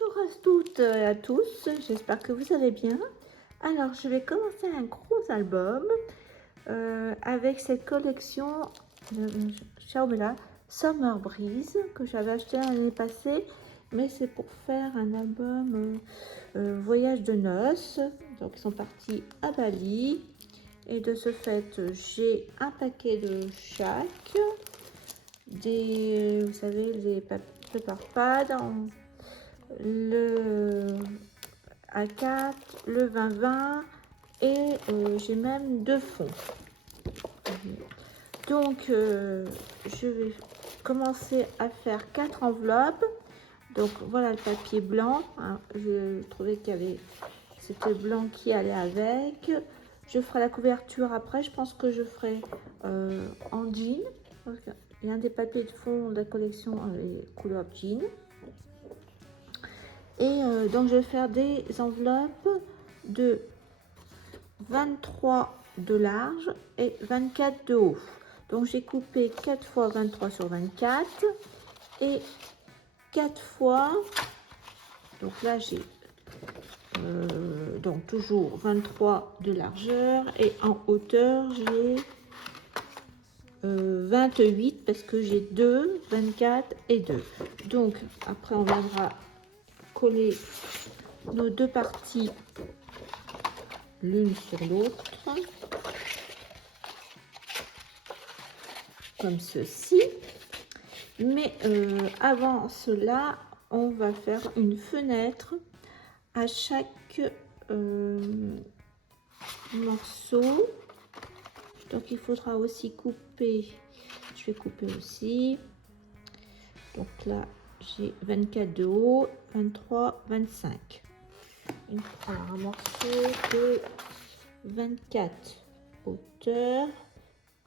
Bonjour à toutes et à tous, j'espère que vous allez bien. Alors, je vais commencer un gros album avec cette collection de Xiaomi Summer Breeze que j'avais acheté l'année passée, mais c'est pour faire un album voyage de noces. Donc, ils sont partis à Bali et de ce fait, j'ai un paquet de chaque, vous savez, les paper pads, le A4, le 20-20 et j'ai même deux fonds. Donc je vais commencer à faire 4 enveloppes. Donc voilà le papier blanc, hein. Je trouvais qu'il y avait c'était blanc qui allait avec. Je ferai la couverture après. Je pense que je ferai en jean. Il y a un des papiers de fond de la collection les couleurs jean. Et donc je vais faire des enveloppes de 23 de large et 24 de haut. Donc j'ai coupé 4 fois 23 sur 24 et 4 fois, donc là j'ai donc toujours 23 de largeur et en hauteur j'ai 28 parce que j'ai 2, 24 et 2. Donc après on viendra coller nos deux parties l'une sur l'autre, comme ceci. Mais avant cela, on va faire une fenêtre à chaque morceau. Donc il faudra aussi couper, je vais couper aussi. Donc là, j'ai 24 de haut, 23, 25. Alors, un morceau de 24 hauteur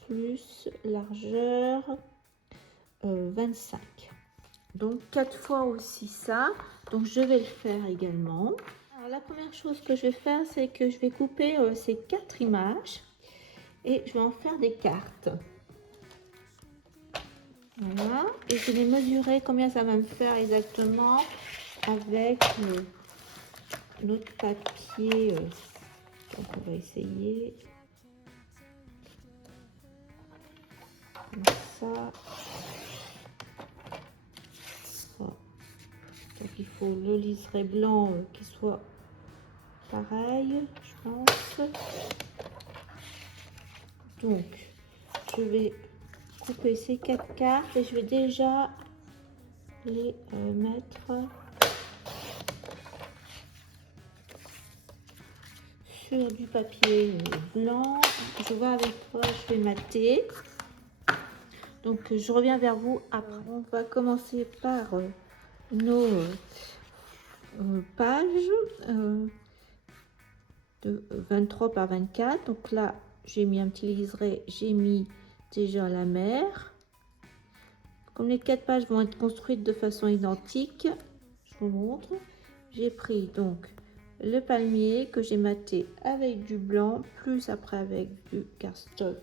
plus largeur 25. Donc 4 fois aussi ça. Donc je vais le faire également. Alors la première chose que je vais faire, c'est que je vais couper ces 4 images et je vais en faire des cartes. Voilà. Et je vais mesurer combien ça va me faire exactement avec notre papier. Donc on va essayer. Comme ça. Donc il faut le liseré blanc qui soit pareil, je pense. Donc je vais couper ces 4 cartes et je vais déjà les mettre sur du papier blanc. Je vois avec quoi je vais mater. Donc je reviens vers vous après. On va commencer par nos pages de 23 par 24. Donc là j'ai mis un petit liseré, j'ai mis déjà la mer. Comme les 4 pages vont être construites de façon identique, je vous montre. J'ai pris donc le palmier que j'ai maté avec du blanc, plus après avec du cardstock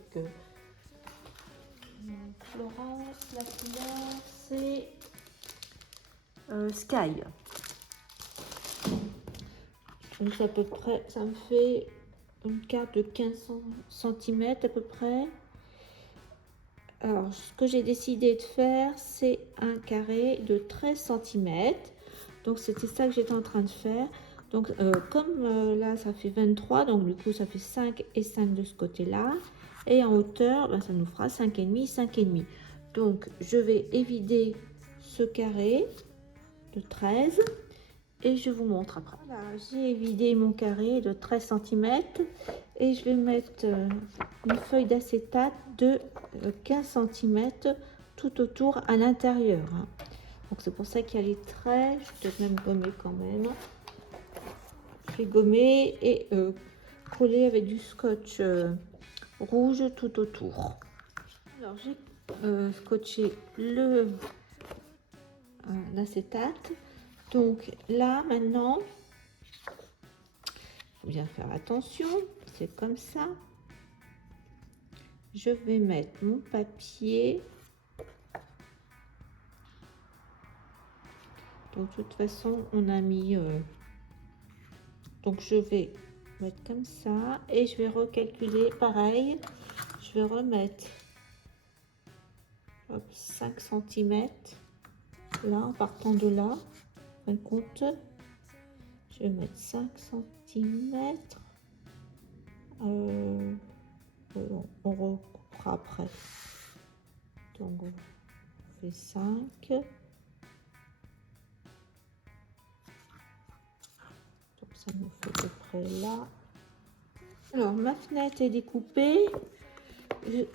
Florence. La couleur c'est Sky. Donc à peu près, ça me fait une carte de 15 cm à peu près. Alors ce que j'ai décidé de faire, c'est un carré de 13 cm. Donc c'était ça que j'étais en train de faire. Donc comme là ça fait 23, donc du coup ça fait 5 et 5 de ce côté là, et en hauteur ben, ça nous fera 5,5, 5,5. Donc je vais évider ce carré de 13 et je vous montre après. Voilà, j'ai évidé mon carré de 13 cm et je vais mettre une feuille d'acétate de 15 cm tout autour à l'intérieur. Donc c'est pour ça qu'il y a les traits. Je vais peut-être même gommer quand même. Je vais gommer et coller avec du scotch rouge tout autour. Alors j'ai scotché l'acétate. Donc là maintenant, il faut bien faire attention. C'est comme ça. Je vais mettre mon papier Donc de toute façon, on a mis... donc je vais mettre comme ça et je vais recalculer pareil. Je vais remettre 5 cm là en partant de là. Un compte. Je vais mettre 5 cm. On recoupera après. Donc on fait 5. Donc ça nous fait à peu près là. Alors ma fenêtre est découpée.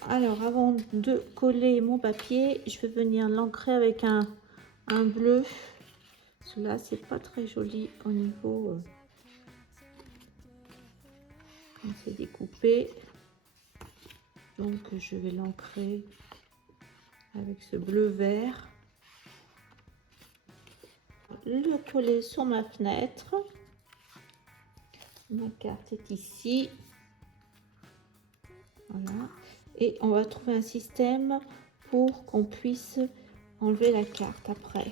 Alors avant de coller mon papier, je vais venir l'ancrer avec un bleu. Cela c'est pas très joli au niveau quand c'est découpé. Donc je vais l'ancrer avec ce bleu vert. Le coller sur ma fenêtre. Ma carte est ici. Voilà. Et on va trouver un système pour qu'on puisse enlever la carte après.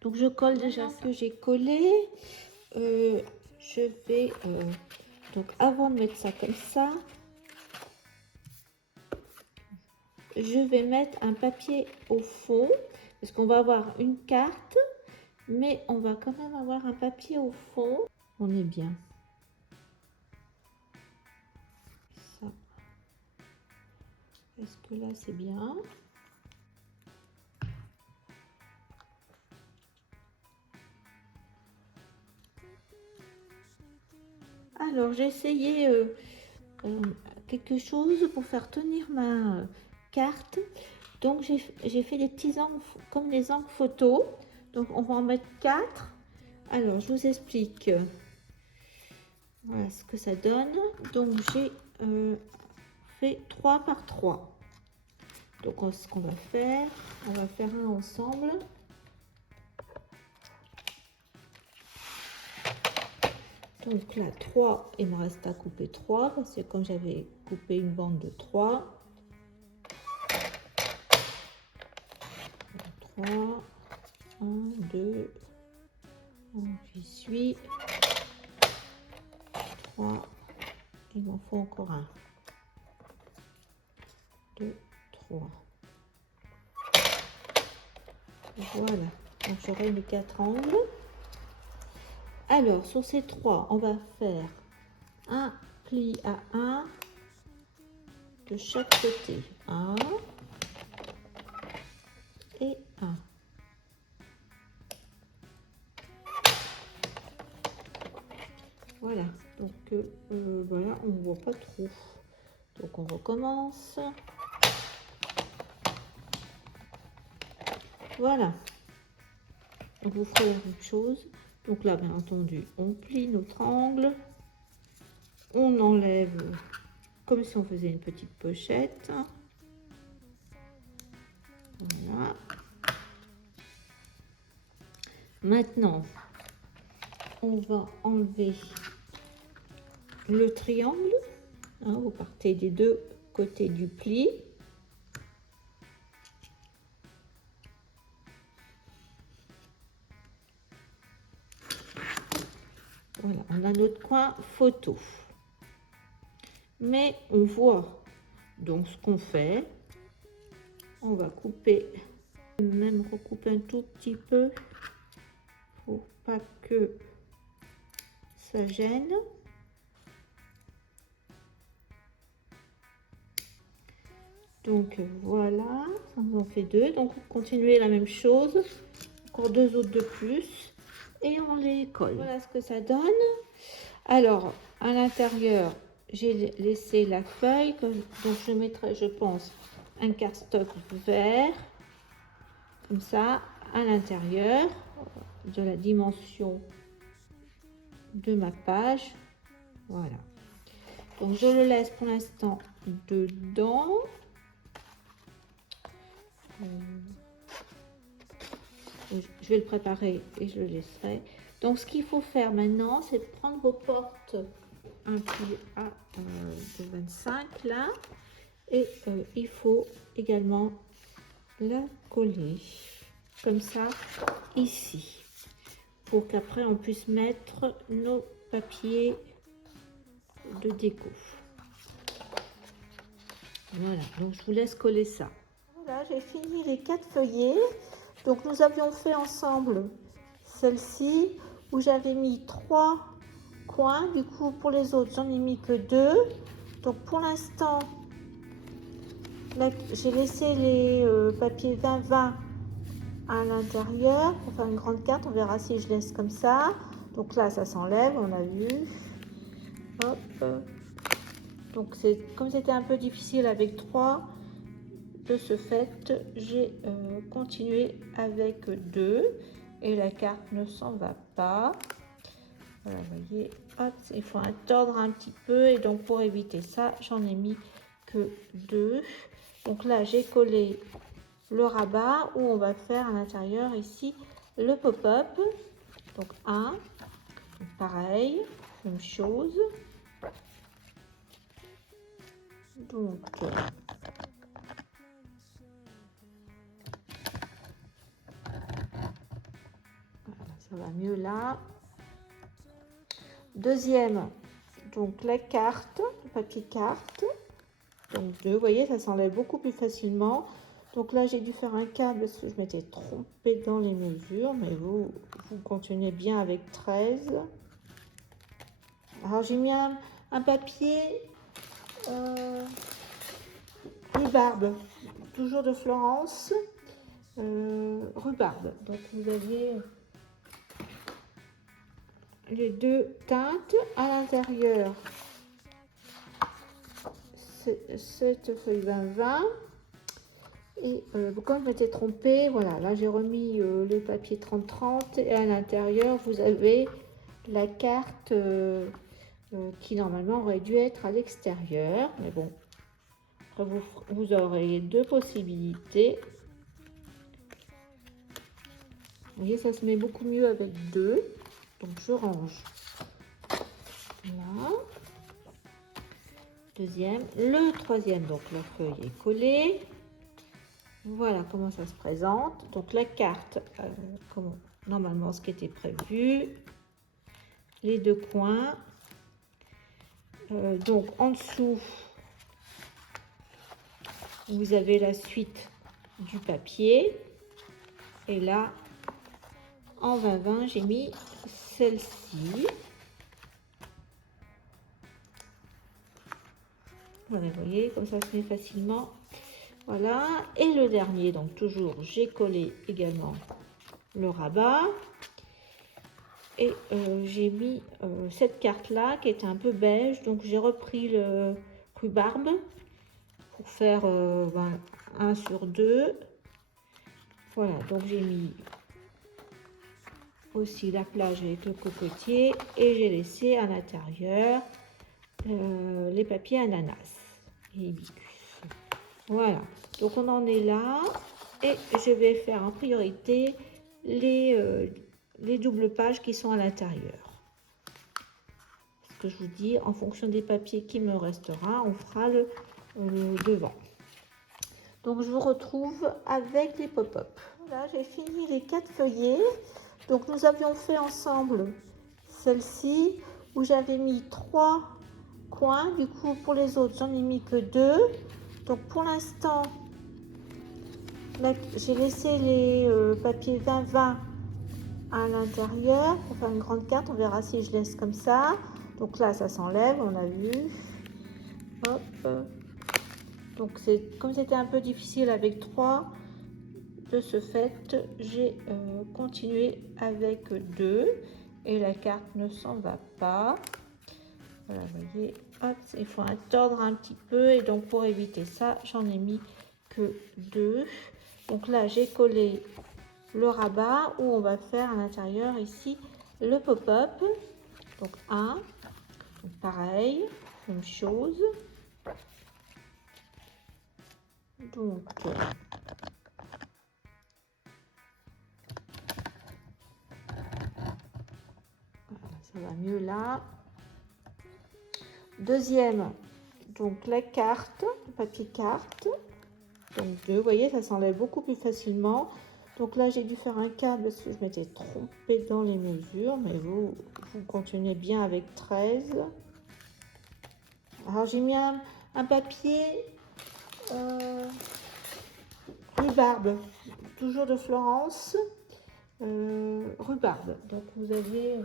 Donc je colle déjà ce que j'ai collé. Je vais donc avant de mettre ça comme ça, je vais mettre un papier au fond parce qu'on va avoir une carte, mais on va quand même avoir un papier au fond. On est bien. Ça. Est-ce que là c'est bien? Alors j'ai essayé quelque chose pour faire tenir ma carte. Donc j'ai fait des petits angles comme des angles photo. Donc on va en mettre 4. Alors je vous explique. Voilà ce que ça donne. Donc j'ai fait 3 par 3. Donc ce qu'on va faire, on va faire un ensemble. Donc là 3, il me reste à couper 3 parce que comme j'avais coupé une bande de 3. 3, 1, 2, j'y suis. 3, il m'en faut encore un. 2, 3. Voilà, donc j'aurai les 4 angles. Alors sur ces 3, on va faire un pli à 1 de chaque côté. 1 et 1. Voilà, donc voilà, on ne voit pas trop. Donc on recommence. Voilà. Donc vous ferez la même chose. Donc là, bien entendu, on plie notre angle. On enlève comme si on faisait une petite pochette. Voilà. Maintenant, on va enlever le triangle. Hein, vous partez des deux côtés du pli. Voilà, on a notre coin photo. Mais on voit donc ce qu'on fait. On va couper, même recouper un tout petit peu pour pas que ça gêne. Donc voilà, ça nous en fait 2. Donc continuez la même chose, encore 2 autres de plus et on les colle. Voilà ce que ça donne. Alors à l'intérieur, j'ai laissé la feuille, donc je mettrai, je pense, un cardstock vert comme ça à l'intérieur de la dimension de ma page. Voilà, donc je le laisse pour l'instant dedans. Je vais le préparer et je le laisserai. Donc ce qu'il faut faire maintenant, c'est prendre vos portes un pli à de 25 là, et il faut également la coller. comme ça ici, pour qu'après on puisse mettre nos papiers de déco. Voilà, donc je vous laisse coller ça. Voilà, j'ai fini les 4 feuillets. Donc nous avions fait ensemble celle-ci où j'avais mis 3 coins. Du coup pour les autres j'en ai mis que 2. Donc pour l'instant j'ai laissé les papiers 20-20 à l'intérieur pour faire une grande carte. On verra si je laisse comme ça. Donc là ça s'enlève, on a vu. Hop. Donc comme c'était un peu difficile avec 3, de ce fait j'ai continué avec 2 et la carte ne s'en va pas. Voilà, vous voyez, hop, il faut tordre un petit peu et donc pour éviter ça j'en ai mis que 2. Donc là j'ai collé le rabat où on va faire à l'intérieur ici le pop-up. Donc un, pareil, même chose. Donc ça va mieux là. Deuxième, donc la carte, le papier carte. Donc 2, vous voyez, ça s'enlève beaucoup plus facilement. Donc là, j'ai dû faire un quart parce que je m'étais trompée dans les mesures, mais vous continuez bien avec 13. Alors j'ai mis un papier rhubarbe, toujours de Florence, rhubarbe. Donc vous aviez les 2 teintes à l'intérieur. Cette feuille 20-20 et quand je m'étais trompée, voilà, là j'ai remis le papier 30-30 et à l'intérieur vous avez la carte qui normalement aurait dû être à l'extérieur, mais bon, après vous aurez 2 possibilités. Vous voyez, ça se met beaucoup mieux avec 2, donc je range là. Deuxième, le troisième, donc la feuille est collée. Voilà comment ça se présente. Donc la carte, normalement ce qui était prévu, les 2 coins. Donc en dessous, vous avez la suite du papier. Et là, en 20-20, j'ai mis celle-ci. Voilà, vous voyez, comme ça se met facilement. Voilà, et le dernier, donc toujours, j'ai collé également le rabat. Et j'ai mis cette carte-là qui était un peu beige, donc j'ai repris le rhubarbe pour faire 1 sur 2. Voilà, donc j'ai mis aussi la plage avec le cocotier et j'ai laissé à l'intérieur les papiers ananas et hibiscus. Voilà, donc on en est là et je vais faire en priorité les doubles pages qui sont à l'intérieur. Ce que je vous dis, en fonction des papiers qui me restera, on fera le devant. Donc je vous retrouve avec les pop-up. Voilà, j'ai fini les 4 feuillets. Donc nous avions fait ensemble celle-ci où j'avais mis 3 coins. Du coup pour les autres j'en ai mis que 2. Donc pour l'instant j'ai laissé les papiers 20-20 à l'intérieur pour faire une grande carte. On verra si je laisse comme ça. Donc là ça s'enlève, on a vu. Hop. Donc comme c'était un peu difficile avec 3, de ce fait j'ai continué avec 2 et la carte ne s'en va pas. Voilà, vous voyez, hop, il faut tordre un petit peu et donc pour éviter ça j'en ai mis que 2. Donc là j'ai collé le rabat où on va faire à l'intérieur ici le pop-up. Donc un, donc pareil, même chose. Donc voilà, ça va mieux là. Deuxième, donc la carte, le papier carte. Donc 2, vous voyez, ça s'enlève beaucoup plus facilement. Donc là, j'ai dû faire un quart parce que je m'étais trompée dans les mesures, mais vous continuez bien avec 13. Alors, j'ai mis un papier rhubarbe, toujours de Florence, rhubarbe. Donc, vous avez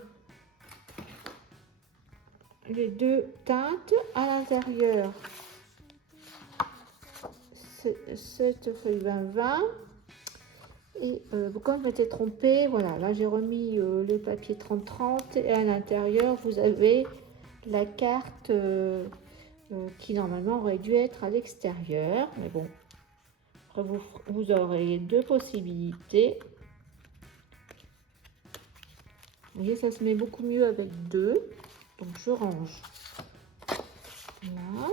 les deux teintes à l'intérieur. Cette feuille 20-20. Et quand je m'étais trompée, voilà, là j'ai remis le papier 30-30 et à l'intérieur vous avez la carte qui normalement aurait dû être à l'extérieur. Mais bon, après vous aurez deux possibilités. Vous voyez, ça se met beaucoup mieux avec deux. Donc je range. Voilà.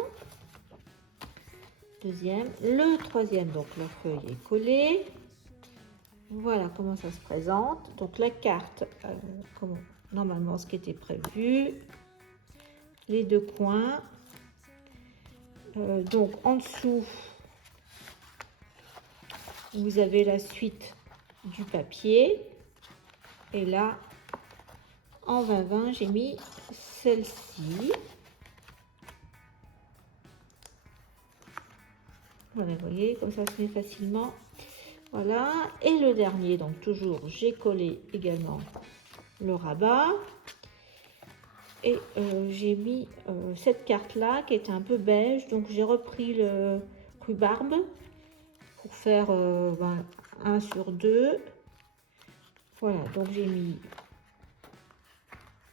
Deuxième. Le troisième, donc la feuille est collée. Voilà comment ça se présente. Donc la carte, comme normalement ce qui était prévu. Les deux coins. Donc en dessous, vous avez la suite du papier. Et là, en 20-20, j'ai mis celle-ci. Voilà, vous voyez, comme ça se met facilement. Voilà, et le dernier, donc toujours, j'ai collé également le rabat. Et j'ai mis cette carte-là qui était un peu beige, donc j'ai repris le rhubarbe pour faire 1 sur 2. Voilà, donc j'ai mis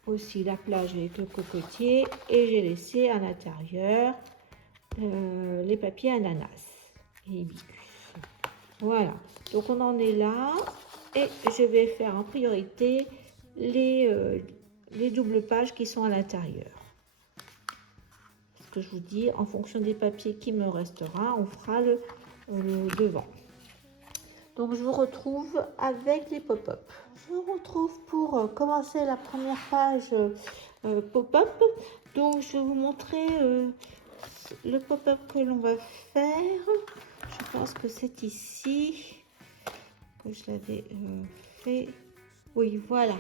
aussi la plage avec le cocotier et j'ai laissé à l'intérieur les papiers ananas et hibiscus. Voilà, donc on en est là et je vais faire en priorité les doubles pages qui sont à l'intérieur. Ce que je vous dis, en fonction des papiers qui me restera, on fera le devant. Donc je vous retrouve avec les pop-up. Je vous retrouve pour commencer la première page pop-up. Donc je vais vous montrer le pop-up que l'on va faire. Je pense que c'est ici que je l'avais fait. Oui, voilà.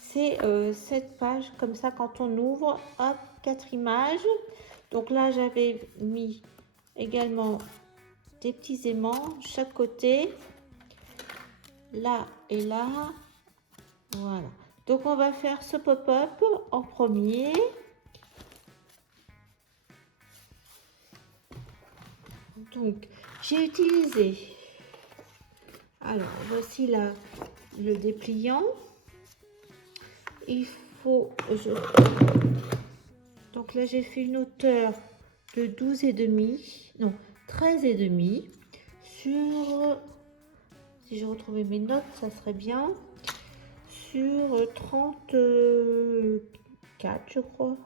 C'est cette page comme ça quand on ouvre, hop, 4 images. Donc là, j'avais mis également des petits aimants chaque côté, là et là. Voilà. Donc on va faire ce pop-up en premier. Donc j'ai utilisé, alors voici là le dépliant. Il faut, donc là j'ai fait une hauteur de 12,5, non 13,5 sur, si je retrouvais mes notes ça serait bien, sur 34 je crois,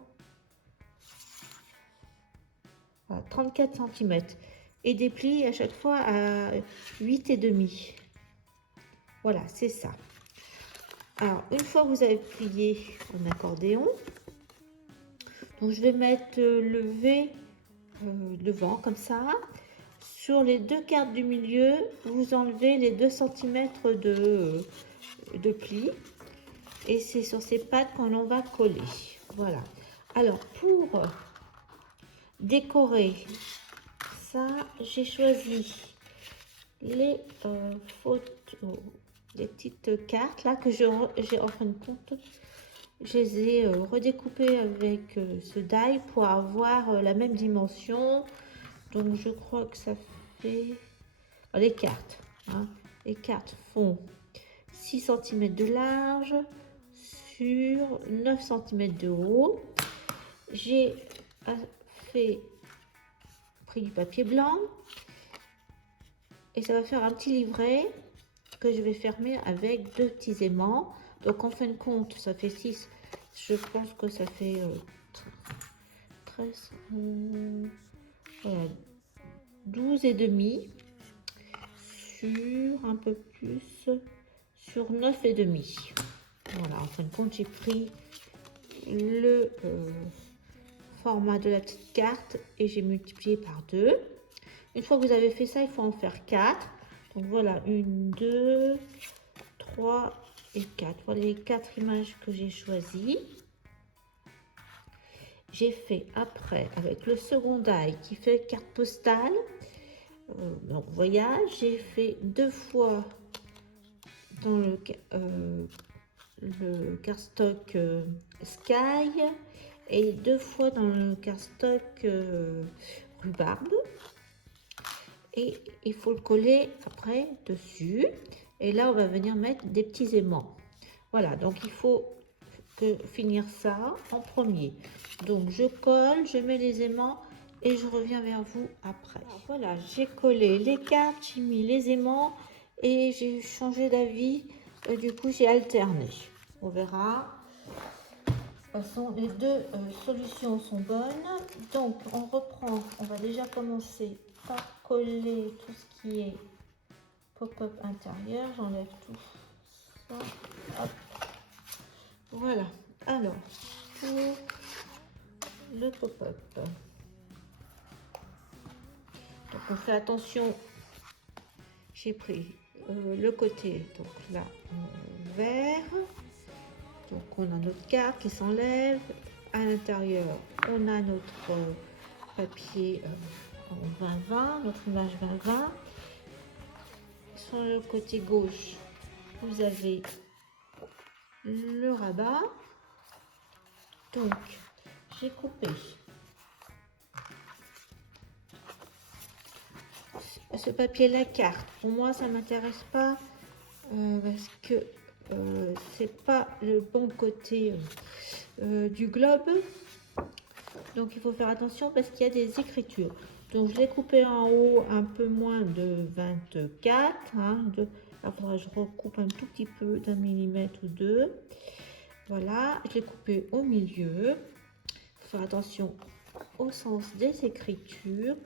voilà, 34 cm et des plis à chaque fois à 8,5. Voilà, c'est ça. Alors une fois que vous avez plié en accordéon, donc je vais mettre le V devant comme ça. Sur les deux cartes du milieu, vous enlevez les 2 cm de pli et c'est sur ces pattes qu'on en va coller. Voilà. Alors pour décorer ça, j'ai choisi les photos, les petites cartes là que j'ai en fin de compte, je les ai redécoupées avec ce die pour avoir la même dimension. Donc je crois que ça fait les cartes, hein. Les cartes font 6 cm de large sur 9 cm de haut. J'ai pris du papier blanc et ça va faire un petit livret que je vais fermer avec 2 petits aimants. Donc en fin de compte ça fait 6, je pense que ça fait 13, voilà, 12,5 sur un peu plus, sur 9,5. Voilà, en fin de compte j'ai pris le format de la petite carte et j'ai multiplié par 2. Une fois que vous avez fait ça, il faut en faire 4. Donc voilà, 1, 2, 3 et 4. Voilà les 4 images que j'ai choisies. J'ai fait après avec le second die qui fait carte postale. Donc voyage, j'ai fait 2 fois dans le cardstock Sky et 2 fois dans le cardstock rhubarbe. Et il faut le coller après dessus. Et là, on va venir mettre des petits aimants. Voilà, donc il faut finir ça en premier. Donc je colle, je mets les aimants et je reviens vers vous après. Voilà, j'ai collé les cartes, j'ai mis les aimants et j'ai changé d'avis. Du coup, j'ai alterné. On verra. De toute façon, les deux solutions sont bonnes. Donc, on reprend. On va déjà commencer par coller tout ce qui est pop-up intérieur. J'enlève tout ça. Hop. Voilà. Alors, pour le pop-up. Donc, on fait attention. J'ai pris le côté, donc là, vert. Donc, on a notre carte qui s'enlève. À l'intérieur, on a notre papier en 20-20, notre image 20-20. Sur le côté gauche, vous avez le rabat. Donc, j'ai coupé ce papier la carte. Pour moi, ça m'intéresse pas parce que c'est pas le bon côté du globe. Donc, il faut faire attention parce qu'il y a des écritures. Donc, je l'ai coupé en haut un peu moins de 24. Hein, là, il faudra que je recoupe un tout petit peu d'1 millimètre ou 2. Voilà, je l'ai coupé au milieu. Il faut faire attention au sens des écritures.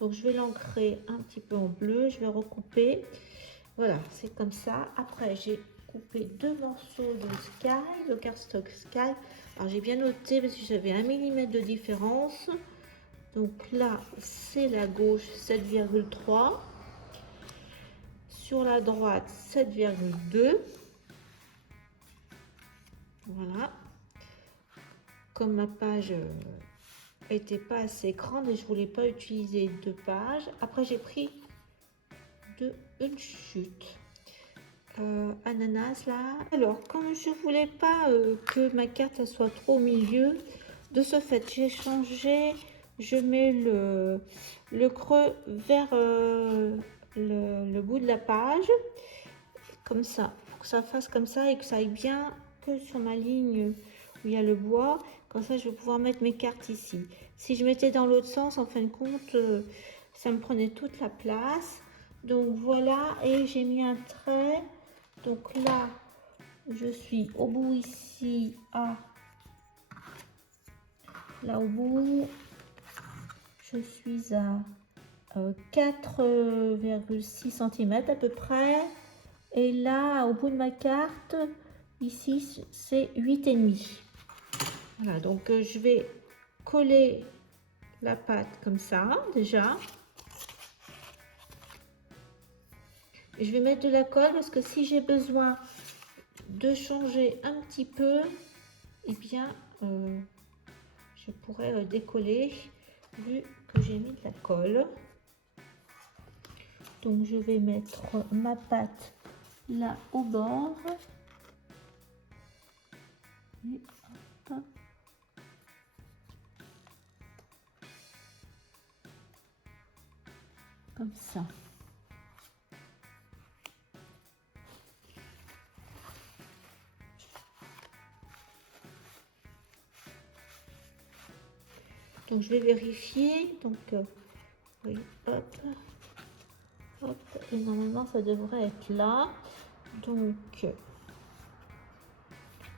Donc, je vais l'ancrer un petit peu en bleu. Je vais recouper. Voilà, c'est comme ça. Après, j'ai coupé 2 morceaux de Sky, le cardstock Sky. Alors, j'ai bien noté parce que j'avais 1 millimètre de différence. Donc là, c'est la gauche 7,3. Sur la droite, 7,2. Voilà. Comme ma page n'était pas assez grande et je voulais pas utiliser 2 pages. Après, j'ai pris une chute. Ananas là. Alors, comme je voulais pas que ma carte elle soit trop au milieu, de ce fait, j'ai changé. Je mets le creux vers le bout de la page, comme ça, pour que ça fasse comme ça et que ça aille bien que sur ma ligne où il y a le bois. Comme ça, je vais pouvoir mettre mes cartes ici. Si je mettais dans l'autre sens, en fin de compte, ça me prenait toute la place. Donc voilà, et j'ai mis un trait. Donc là, je suis au bout ici, là au bout, je suis à 4,6 cm à peu près. Et là, au bout de ma carte, ici, c'est 8,5. Voilà, donc je vais coller la pâte comme ça, déjà. Je vais mettre de la colle parce que si j'ai besoin de changer un petit peu, eh bien, je pourrais décoller vu que j'ai mis de la colle. Donc, je vais mettre ma pâte là au bord. Et hop. Comme ça. Donc, je vais vérifier. Donc, oui, hop. Hop. Et normalement, ça devrait être là. Donc,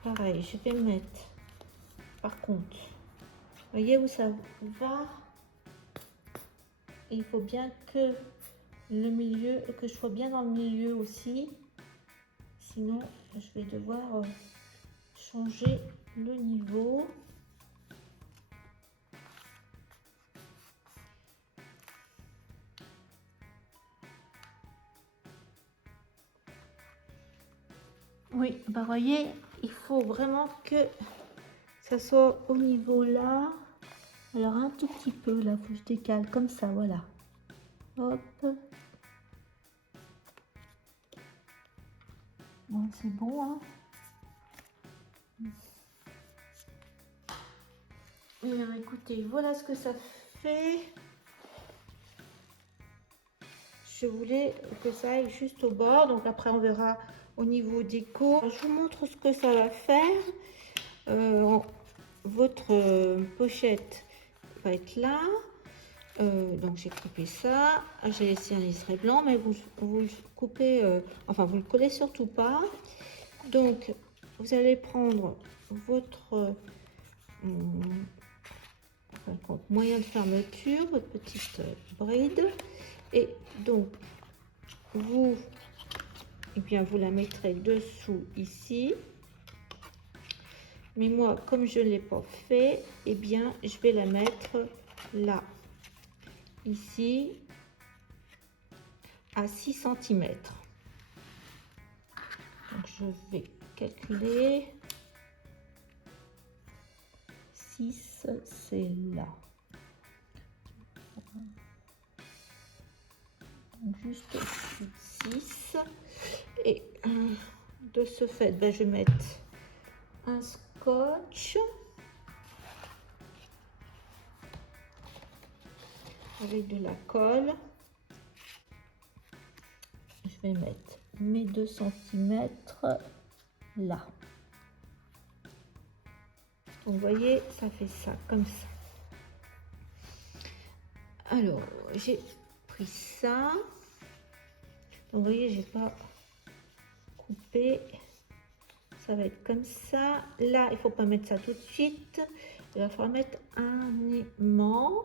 pareil, je vais mettre, par contre, voyez où ça va? Il faut bien que le milieu, que je sois bien dans le milieu aussi. Sinon, je vais devoir changer le niveau. Oui, bah voyez, il faut vraiment que ça soit au niveau là. Alors un tout petit peu là, faut que je décale comme ça, voilà. Hop. Bon, c'est bon, hein. Alors écoutez, voilà ce que ça fait. Je voulais que ça aille juste au bord, donc après on verra au niveau des cours. Je vous montre ce que ça va faire. Votre pochette va être là. Donc j'ai coupé ça, j'ai laissé un liseré blanc, mais vous le coupez, enfin vous le collez surtout pas. Donc vous allez prendre votre moyen de fermeture, votre petite bride, et donc vous, eh bien, vous la mettrez dessous ici. Mais moi, comme je ne l'ai pas fait, eh bien, je vais la mettre là, ici, à 6 cm. Donc, je vais calculer. 6, c'est là. Donc, juste au-dessus de 6. Et de ce fait, ben, je vais mettre un scotch. Avec de la colle. Je vais mettre mes 2 cm là. Donc, vous voyez, ça fait ça, comme ça. Alors, j'ai pris ça. Donc, vous voyez, j'ai pas coupé. Ça va être comme ça. Là, il faut pas mettre ça tout de suite. Il va falloir mettre un aimant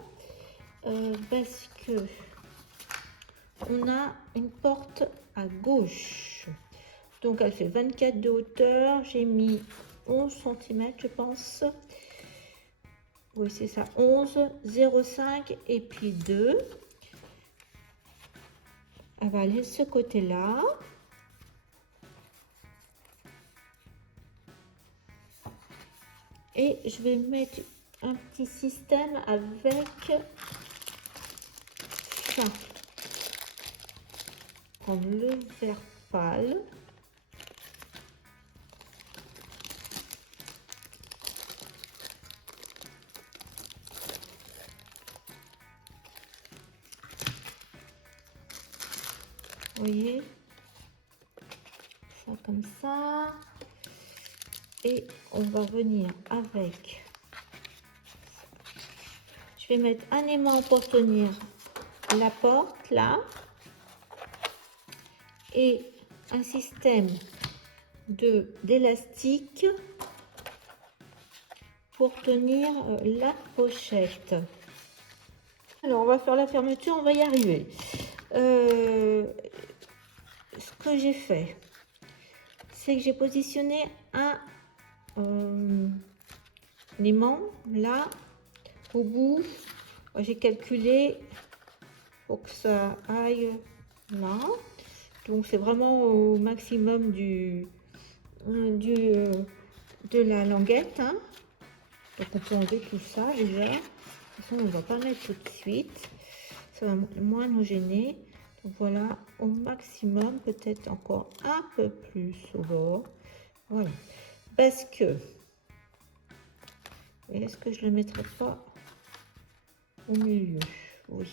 parce que on a une porte à gauche. Donc, elle fait 24 de hauteur. J'ai mis 11 cm, je pense. Oui, c'est ça, 11, 0,5 et puis 2. Elle va aller de ce côté-là. Et je vais mettre un petit système avec ça. Prendre le vert pâle. Vous voyez, ça comme ça. Et on va venir avec, je vais mettre un aimant pour tenir la porte là, et un système d'élastique pour tenir la pochette. Alors on va faire la fermeture, on va y arriver. Ce que j'ai fait, c'est que j'ai positionné un aimant là au bout. J'ai calculé pour que ça aille là, donc c'est vraiment au maximum de la languette, hein. Donc on peut enlever tout ça déjà. De toute façon, on ne va pas mettre tout de suite, ça va moins nous gêner. Donc voilà, au maximum, peut-être encore un peu plus au bord. Voilà, parce que, est-ce que je le mettrai pas au milieu? Oui,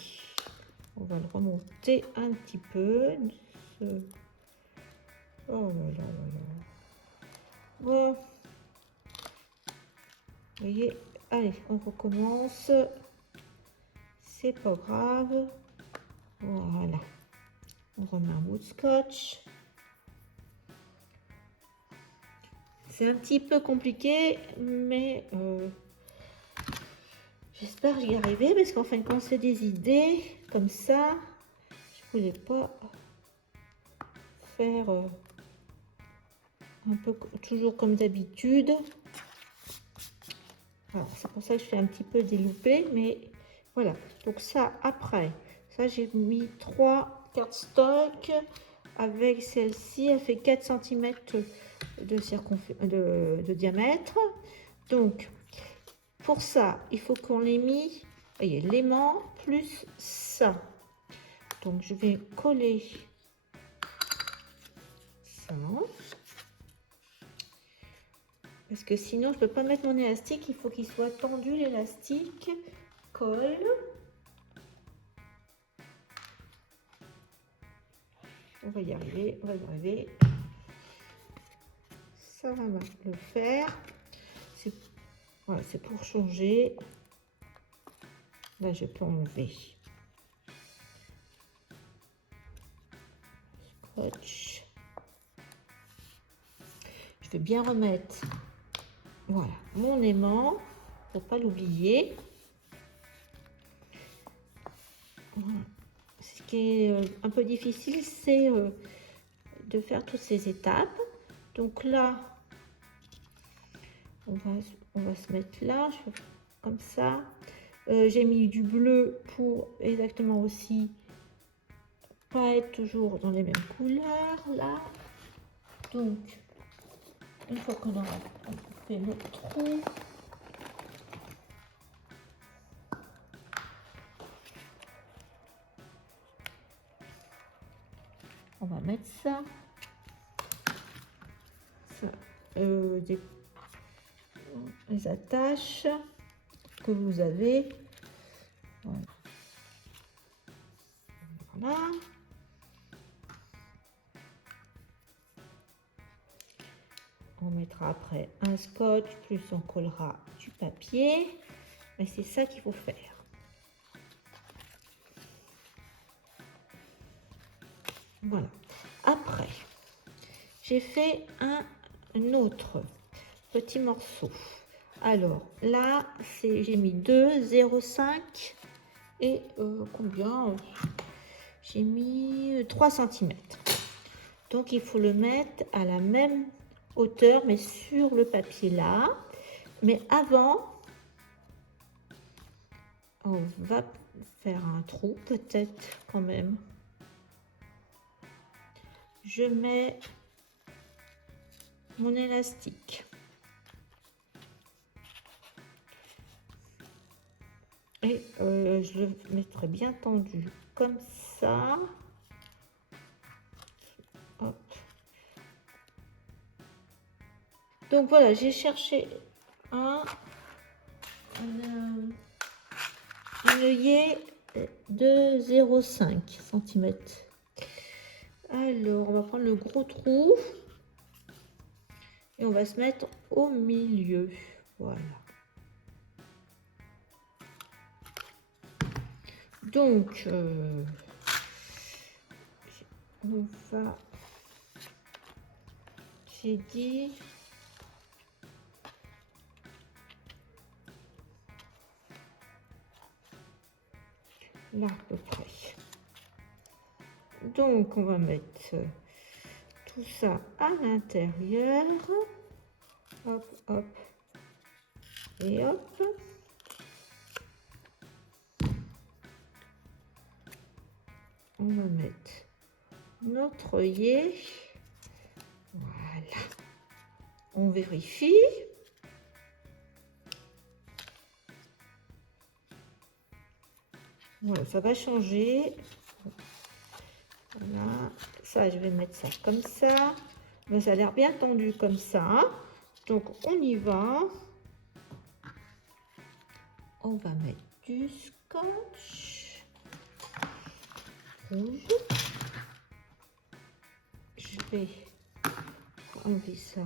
on va le remonter un petit peu. Oh là là là là. Bon, vous voyez, allez, on recommence. C'est pas grave. Voilà, on remet un bout de scotch. C'est un petit peu compliqué, mais j'espère y arriver, parce qu'en fin de compte, c'est des idées comme ça. Je voulais pas faire un peu toujours comme d'habitude. C'est pour ça que je fais un petit peu des loupés, mais voilà. Donc ça, après, ça j'ai mis 3 cardstock avec celle-ci, elle fait 4 cm de diamètre. Donc, pour ça, il faut qu'on l'ait mis, voyez, l'aimant plus ça. Donc, je vais coller ça. Parce que sinon, je ne peux pas mettre mon élastique. Il faut qu'il soit tendu, l'élastique. Colle. On va y arriver, on va y arriver. Ça va le faire. Voilà, c'est pour changer. Là, je peux enlever. Scotch. Je vais bien remettre, voilà, mon aimant, pour pas l'oublier. Voilà. Ce qui est un peu difficile, c'est de faire toutes ces étapes. Donc là, on va se mettre là, comme ça. J'ai mis du bleu pour exactement aussi pas être toujours dans les mêmes couleurs là. Donc, une fois qu'on aura fait le trou, on va mettre ça. Les attaches que vous avez. Voilà. Voilà. On mettra après un scotch, plus on collera du papier. Mais c'est ça qu'il faut faire. Voilà. Après, j'ai fait un autre petit morceau. Alors là, j'ai mis 2, 0,5 et combien? J'ai mis 3 cm. Donc il faut le mettre à la même hauteur, mais sur le papier là. Mais avant, on va faire un trou peut-être quand même. Je mets mon élastique. Et je le mettrai bien tendu comme ça. Hop. Donc voilà, j'ai cherché un œillet de 0,5 cm. Alors, on va prendre le gros trou et on va se mettre au milieu. Voilà. Donc, on va, j'ai dit, là à peu près. Donc, on va mettre tout ça à l'intérieur. Hop, hop. Et hop. On va mettre notre œillet. Voilà. On vérifie. Voilà, ça va changer. Voilà. Ça, je vais mettre ça comme ça. Mais ça a l'air bien tendu comme ça. Donc, on y va. On va mettre du scotch rouge. Je vais enlever ça.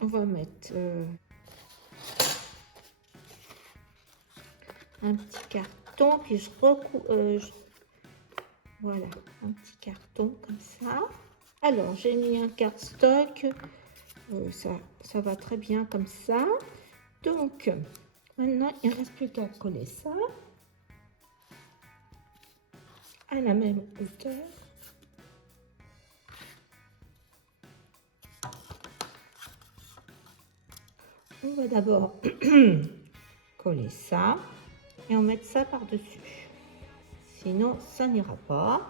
On va mettre un petit carton, puis je recoupe. Voilà, un petit carton comme ça. Alors, j'ai mis un cardstock. Ça va très bien comme ça. Donc, maintenant, il ne reste plus qu'à coller ça à la même hauteur. On va d'abord coller ça. et on met ça par-dessus. Sinon, ça n'ira pas.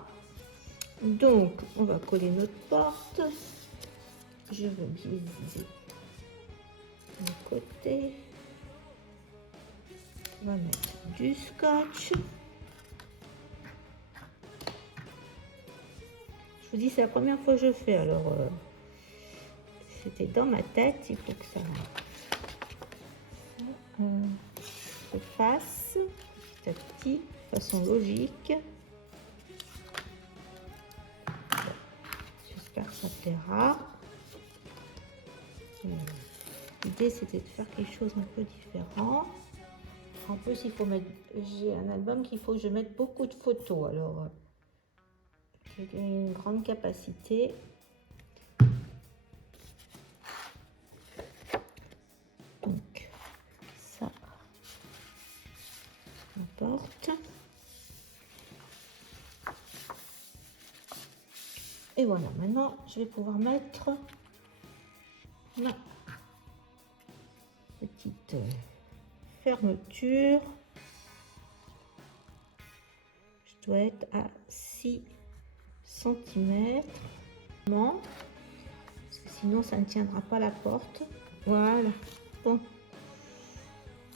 Donc, on va coller notre porte. Je vais utiliser le côté. On va mettre du scotch. Je vous dis, c'est la première fois que je fais, alors c'était dans ma tête, il faut que ça se fasse petit à petit, de façon logique. J'espère que ça plaira. L'idée, c'était de faire quelque chose un peu différent. En plus, il faut mettre. J'ai un album qu'il faut que je mette beaucoup de photos, alors j'ai une grande capacité. Donc, ça, porte. Et voilà, maintenant, je vais pouvoir mettre ma petite fermeture. Je dois être à 6 cm. Parce que sinon, ça ne tiendra pas la porte. Voilà. Bon.